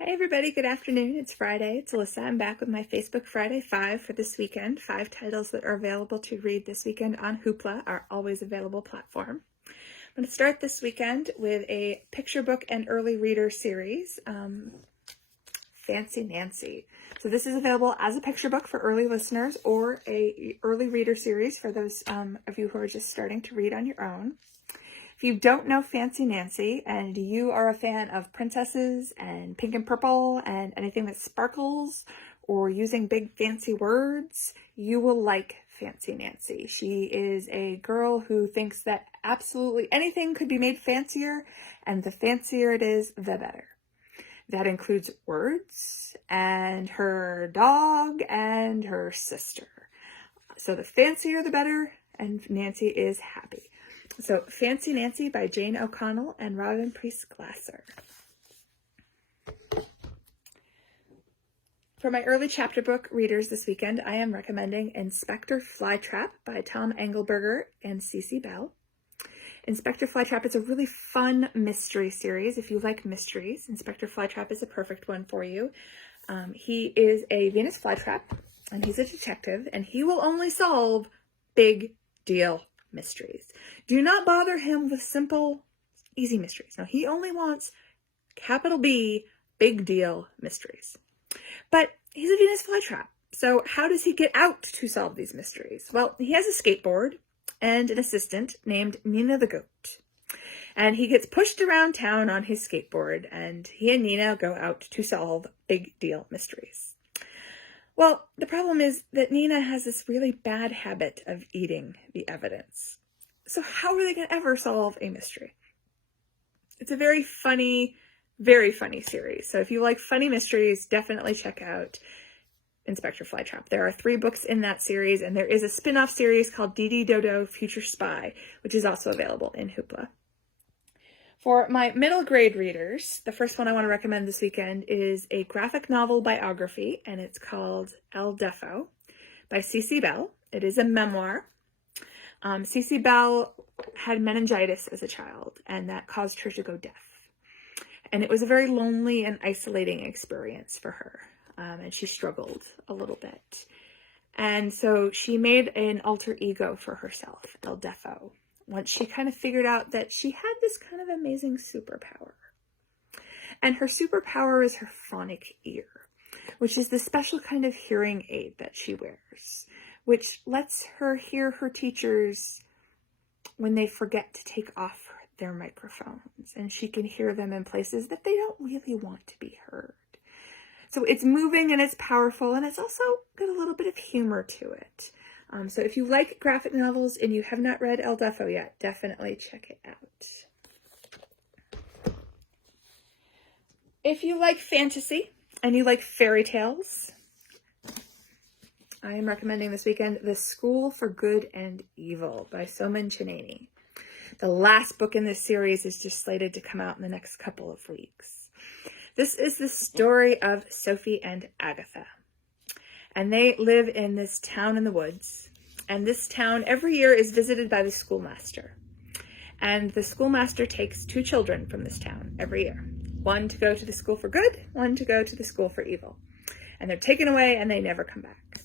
Hi everybody, good afternoon. It's Friday. It's Alyssa. I'm back with my Facebook Friday 5 for this weekend. 5 titles that are available to read this weekend on Hoopla, our always available platform. I'm going to start this weekend with a picture book and early reader series, Fancy Nancy. So this is available as a picture book for early listeners or a early reader series for those of you who are just starting to read on your own. If you don't know Fancy Nancy and you are a fan of princesses and pink and purple and anything that sparkles or using big fancy words, you will like Fancy Nancy. She is a girl who thinks that absolutely anything could be made fancier, and the fancier it is, the better. That includes words and her dog and her sister. So the fancier the better, and Nancy is happy. So Fancy Nancy by Jane O'Connell and Robin Priest-Glasser. For my early chapter book readers this weekend, I am recommending Inspector Flytrap by Tom Engelberger and Cece Bell. Inspector Flytrap is a really fun mystery series. If you like mysteries, Inspector Flytrap is a perfect one for you. He is a Venus flytrap, and he's a detective, and he will only solve big deal mysteries. Do not bother him with simple, easy mysteries. No, he only wants capital B, big deal mysteries. But he's a Venus flytrap. So how does he get out to solve these mysteries? Well, he has a skateboard and an assistant named Nina the Goat. And he gets pushed around town on his skateboard, and he and Nina go out to solve big deal mysteries. Well, the problem is that Nina has this really bad habit of eating the evidence. So how are they going to ever solve a mystery? It's a very funny series. So if you like funny mysteries, definitely check out Inspector Flytrap. There are 3 books in that series, and there is a spin-off series called Dee Dee Dodo Future Spy, which is also available in Hoopla. For my middle grade readers, the first one I want to recommend this weekend is a graphic novel biography, and it's called El Defo by Cece Bell. It is a memoir. Cece Bell had meningitis as a child, and that caused her to go deaf. And it was a very lonely and isolating experience for her, and she struggled a little bit. And so she made an alter ego for herself, El Defo, once she kind of figured out that she had this kind of amazing superpower. And her superpower is her phonic ear, which is the special kind of hearing aid that she wears, which lets her hear her teachers when they forget to take off their microphones, and she can hear them in places that they don't really want to be heard. So it's moving and it's powerful, and it's also got a little bit of humor to it. So if you like graphic novels and you have not read El Defo yet, definitely check it out. If you like fantasy and you like fairy tales, I am recommending this weekend The School for Good and Evil by Soman Chineni. The last book in this series is just slated to come out in the next couple of weeks. This is the story of Sophie and Agatha. And they live in this town in the woods. And this town every year is visited by the schoolmaster. And the schoolmaster takes 2 children from this town every year. One to go to the school for good, one to go to the school for evil. And they're taken away and they never come back.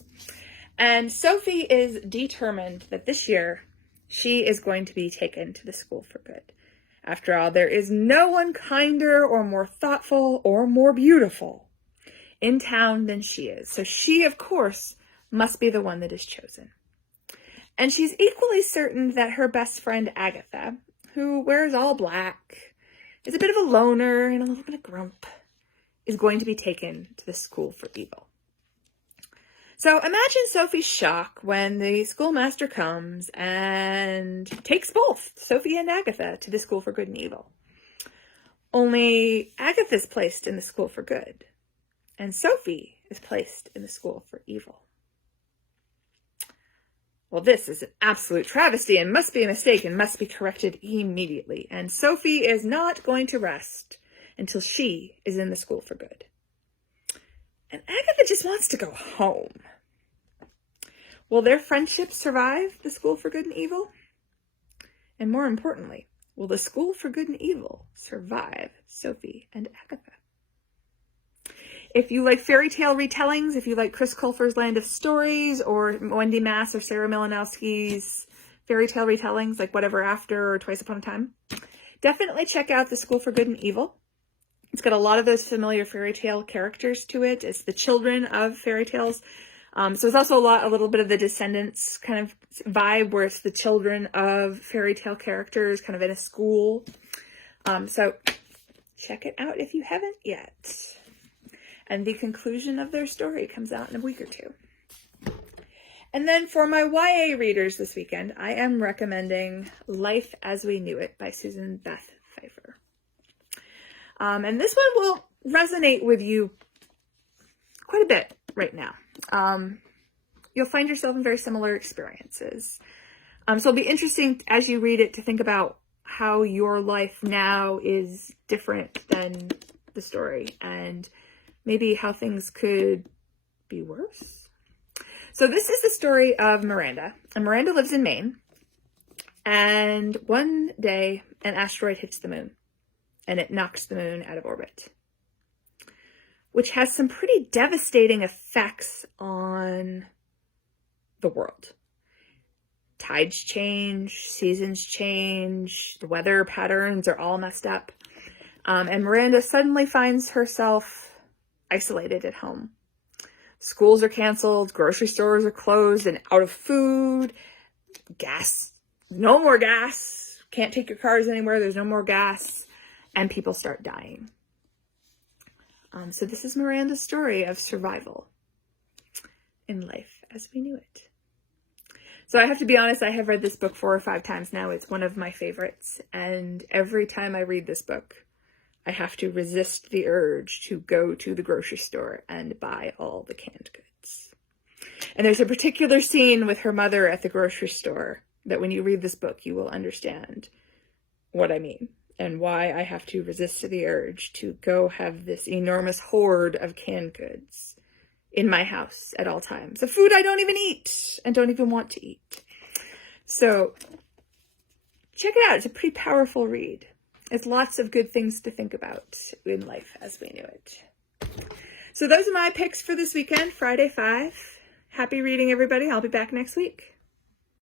And Sophie is determined that this year she is going to be taken to the school for good. After all, there is no one kinder or more thoughtful or more beautiful in town than she is. So she, of course, must be the one that is chosen. And she's equally certain that her best friend Agatha, who wears all black, is a bit of a loner and a little bit of grump, is going to be taken to the school for evil. So imagine Sophie's shock when the schoolmaster comes and takes both Sophie and Agatha to the school for good and evil. Only Agatha's placed in the school for good, and Sophie is placed in the school for evil. Well, this is an absolute travesty and must be a mistake and must be corrected immediately. And Sophie is not going to rest until she is in the school for good. And Agatha just wants to go home. Will their friendship survive the school for good and evil? And more importantly, will the school for good and evil survive Sophie and Agatha? If you like fairy tale retellings, if you like Chris Colfer's Land of Stories or Wendy Mass or Sarah Milanowski's fairy tale retellings, like Whatever After or Twice Upon a Time, definitely check out The School for Good and Evil. It's got a lot of those familiar fairy tale characters to it. It's the children of fairy tales. So it's also a little bit of the Descendants kind of vibe, where it's the children of fairy tale characters kind of in a school. So check it out if you haven't yet. And the conclusion of their story comes out in a week or two. And then for my YA readers this weekend, I am recommending Life as We Knew It by Susan Beth Pfeiffer. And this one will resonate with you quite a bit right now. You'll find yourself in very similar experiences. So it'll be interesting as you read it to think about how your life now is different than the story, and maybe how things could be worse. So this is the story of Miranda, and Miranda lives in Maine, and one day an asteroid hits the moon, and it knocks the moon out of orbit, which has some pretty devastating effects on the world. Tides change, seasons change, the weather patterns are all messed up. And Miranda suddenly finds herself isolated at home. Schools are canceled, grocery stores are closed and out of food, gas, no more gas, can't take your cars anywhere, there's no more gas, and people start dying. So this is Miranda's story of survival in life as we knew it. So I have to be honest, I have read this book 4 or 5 times now. It's one of my favorites. And every time I read this book, I have to resist the urge to go to the grocery store and buy all the canned goods. And there's a particular scene with her mother at the grocery store that when you read this book, you will understand what I mean and why I have to resist the urge to go have this enormous hoard of canned goods in my house at all times. Of food I don't even eat and don't even want to eat. So check it out. It's a pretty powerful read. It's lots of good things to think about in life as we knew it. So those are my picks for this weekend, Friday 5. Happy reading, everybody. I'll be back next week.